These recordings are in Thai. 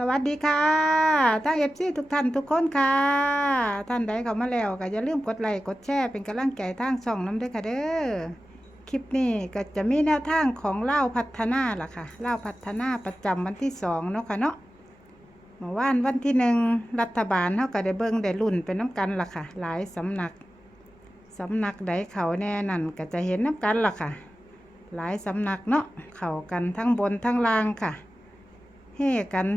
สวัสดีค่ะทั้งเอฟซีทุกท่านทุกคนค่ะ ท่านใดเข้ามาแล้วก็อย่าลืมกดไลค์กดแชร์เป็นกำลังใจทางช่องน้ำด้วยค่ะเด้อคลิปนี้ก็จะมีแนวทางของเล่าพัฒนาล่ะค่ะเล่าพัฒนาประจำวันที่สองเนาะค่ะเนาะเมื่อวานวันที่หนึ่งรัฐบาลเขาก็ได้เบิ่งได้รุ่นเป็นน้ำกันล่ะค่ะ หลายสำนักสำนักใดเขาแน่นั่นก็จะเห็นน้ำกันล่ะค่ะ หลายสำนักเนาะเข้ากันทั้งบนทั้งล่างค่ะเฮ่กัน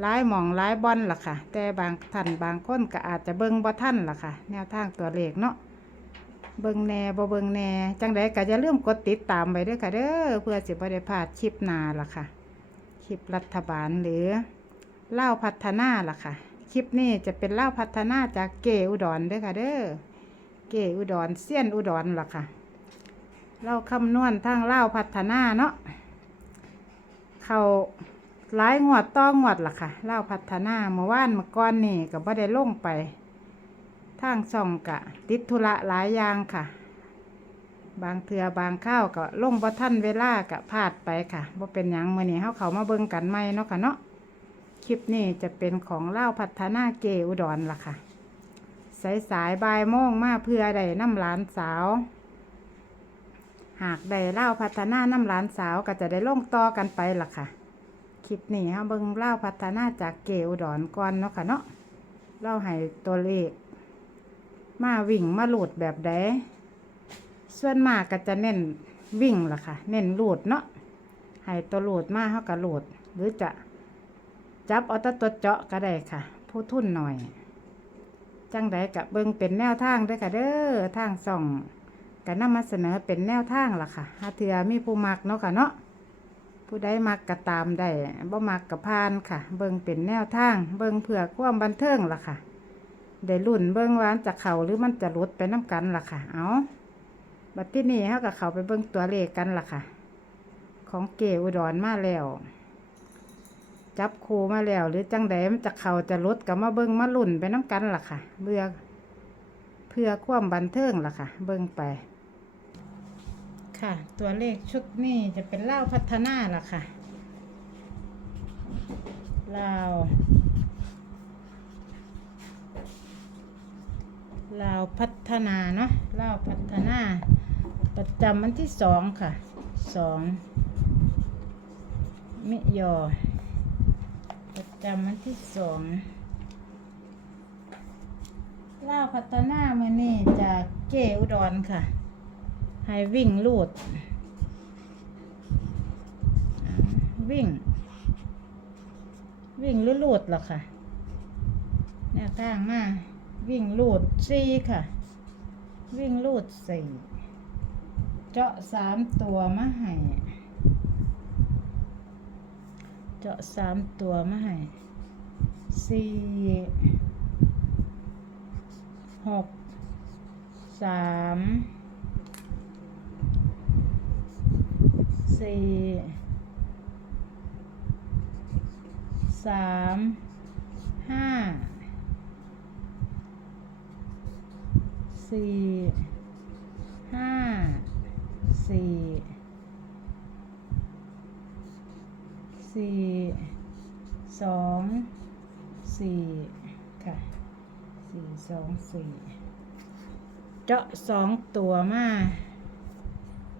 หลายหมองหลายบอนล่ะค่ะ แต่บางท่านบางคนก็อาจจะเบิ่งบ่ท่านล่ะค่ะ แนวทางตัวเลขเนาะเบิ่งแน่บ่เบิ่งแน่จังใดก็อย่าลืมกดติดตามไว้ด้วยค่ะเด้อเพื่อสิบ่ได้พลาดคลิปหน้าล่ะค่ะ คลิปรัฐบาลหรือเล่าพัฒนาล่ะค่ะ คลิปนี้จะเป็นเล่าพัฒนาจากเกอุดรเด้อค่ะเด้อเกอุดรเซียนอุดรล่ะค่ะ เราคำนวณทางเล่าพัฒนาเนาะเขา หลายงวดต้องงวดล่ะค่ะเล่าพัฒนาเมื่อวานเมื่อก่อนนี่ก็บ่ได้ลงไป ทางช่องกะ ติดธุระหลายอย่างค่ะ บางเทือบางข้าวก็ลงบ่ทันเวลากะพลาดไปค่ะบ่เป็นหยังมื้อนี้เฮาเขามาเบิ่งกันใหม่เนาะค่ะเนาะคลิปนี้จะเป็นของเล่าพัฒนาเกอุดรล่ะค่ะ สายสายบ่ายโมงมาเพื่อได้น้ำหลานสาว หากได้เล่าพัฒนาน้ำหลานสาวก็จะได้ลงต่อกันไปล่ะค่ะ ลิปนี้เฮาเบิ่งเล่าพัฒนาจากเกอุดรก่อนเนาะค่ะเนาะเล่าให้ตัวเลข มาวิ่งมาหลุดแบบใดส่วนมากก็จะเน้นวิ่งล่ะค่ะ เน้นหลุดเนาะให้ตัวหลุดมาเฮาก็หลุดหรือจะจับเอาแตตัวเจาะก็ได้ค่ะ ผู้ทุนหน่อย จังใดกะเบิ่งเป็นแนวทางเด้วยค่ะเด้อทางส่องก็นำมาเสนอเป็นแนวทางล่ะค่ะหาเทือมีผู้มักเนาะค่ะเนาะ ผู้ใดมักก็ตามได้บ่มักก็พานค่ะ เบิ่งเป็นแนวทาง เบิ่งเพื่อความบันเทิงล่ะค่ะได้รุ่นเบิ่งว่านจะเข้าหรือมันจะลดไปน้ำกันล่ะค่ะ เอาบัดที่นี้เฮาก็เข้าไปเบิ่งตัวเลขกันล่ะค่ะ ของเกอุดรมาแล้ว จับคูมาแล้ว หรือจังใดมันจะเข้าจะลดก็มาเบิ่งมาลุ่นไปน้ำกันล่ะค่ะเบื่อเพื่อความบันเทิงล่ะค่ะ เบิ่งไป ค่ะ ตัวเลขชุดนี้จะเป็นเล่าพัฒนาล่ะค่ะเล่าวลาวพัฒนาเนาะเล่าวพัฒนา ประจำวันที่สองค่ะสองมิยอ ประจำวันที่สองล่าวพัฒนาเมื่อนี้จากเกอุดรค่ะ ให้วิ่งลูด วิ่ง วิ่งหรือลูดล่ะค่ะแนวทางมา วิ่งลูดสี่ค่ะ วิ่งลูดสี่เจาะสามตัวมาให้เจาะสามตัวมาให้สี่หกสาม สี่สามห้าสี่ห้าสี่สี่สองสี่ค่ะสี่สองสี่เจาะสองตัวมา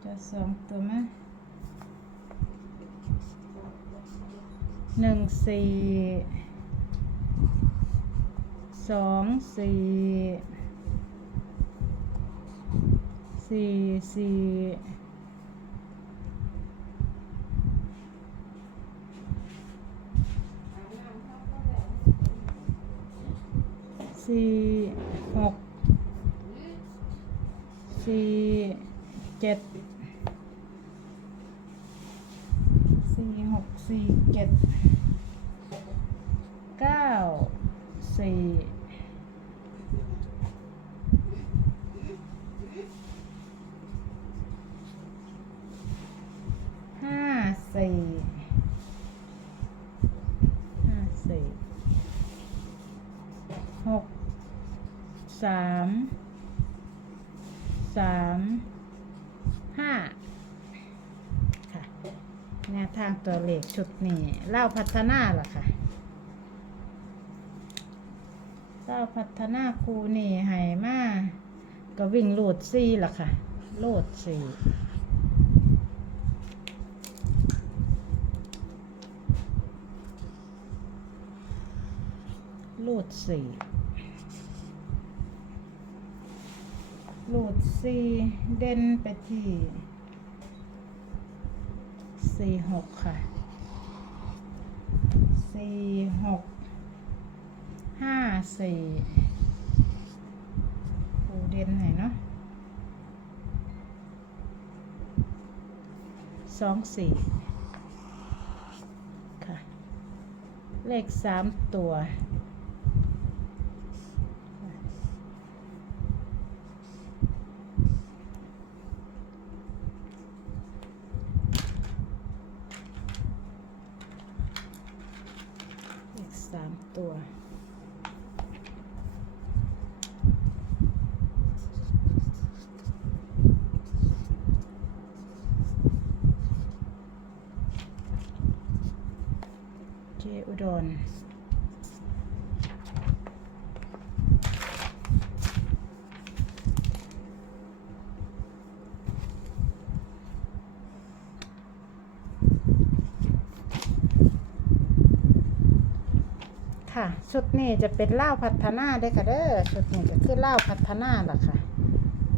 เจาะสองตัวมา หนึ่งสี่สองสี่สี่สี่สี่หกสี่เจ็ดสี่หกสี่เจ็ดเก้า สี่ห้าสี่ห้าสี่หกสามสามห้าค่ะแนวทางตัวเลขชุดนี้เล่าพัฒนาล่ะค่ะ เล่าพัฒนาครูนี่ให้มาก็วิ่งโหลดซีล่ะค่ะ โหลดซีโหลดสี่โหลดสี่เด่นไปที่สี่หกค่ะสี่หก สี่ปูเด่นไหนเนาะสองสี่ค่ะ เลขสามตัวเลขสามตัว เจอุดร ค่ะ ชุดนี้จะเป็นเล่าพัฒนาได้อค่ะเด้อชุดนี้ก็คือเล่าพัฒนาล่ะค่ะ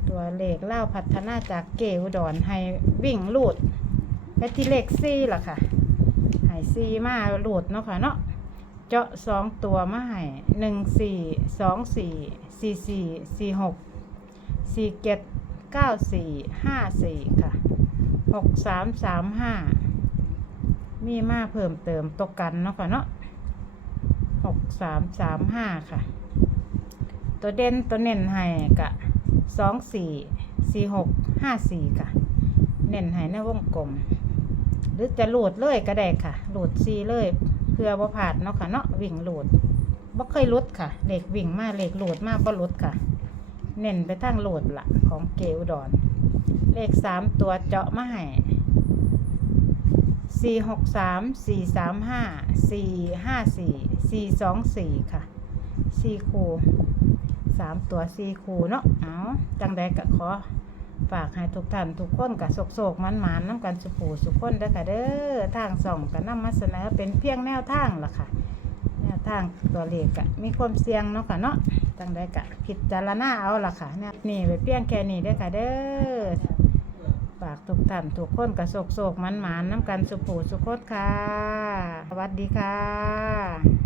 ตัวเลขเล่าพัฒนาจากเกอุดรให้วิ่งลูดไปที่เลขซี่ล่ะค่ะให้ซีมาลูดเนาะค่ะเนาะเจาะสองตัวมาให้หนึ่งสี่สองสี่สี่สี่สี่หกสี่เจ็ดเก้าสี่ห้าสี่ค่ะหกสามสามห้ามีมาเพิ่มเติมตกกันเนาะค่ะเนาะ หกสามสามห้าค่ะ ตัวเด่นตัวเน้นให้กะสองสี่สี่หกห้าสี่ค่ะ เน้นให้ในวงกลม หรือจะโหลดเลยก็ได้ค่ะโหลดซีเลยเพื่อว่ผ่านเนาะค่ะเนาะวิ่งโหลดบ่เคยลดค่ะเหล็กวิ่งมาเหล็กโหลดมากบ่ลดค่ะ เน้นไปทางโหลดละของเกอุดรเลขสามตัวเจาะมาให้ สี่หกสามสี่สามห้าสี่ห้าสี่สี่สองสี่ค่ะสี่คูสามตัวสี่คูเนาะเอาจังใดก็ขอฝากให้ทุกท่านทุกคนกับโศกๆมันหมานๆน้ำกันสุผูสุขคนเด้อค่ะเด้อทางส่องกันนำมาเสนอเป็นเพียงแนวทางล่ะค่ะ แนวทางตัวเลขกะมีความเสี่ยงเนาะค่ะเนาะจังใดกะพิจารณาเอาล่ะค่ะเนี่ยนี่ไปเพียงแค่นี้เด้อค่ะเด้อ ฝากทุกท่านทุกคนกระโศกโศกมันหมานน้ำกันสุผูสุโคตค่ะ สวัสดีค่ะ